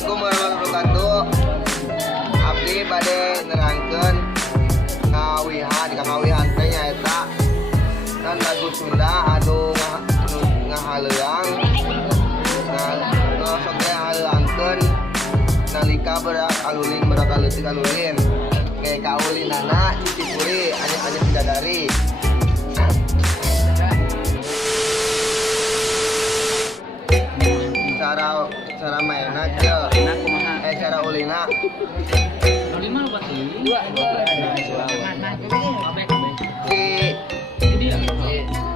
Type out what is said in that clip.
Assalamualaikum warahmatullahi wabarakatuh. Abdi bade nerangkeun kawihan teh nyaeta dan lagu Sunda anu ngahaleuang sok teh haleuangkeun nalika berak alulin kayak kaulinana cicipuli anya bidadari. Cara mainna cara ulina Dua. si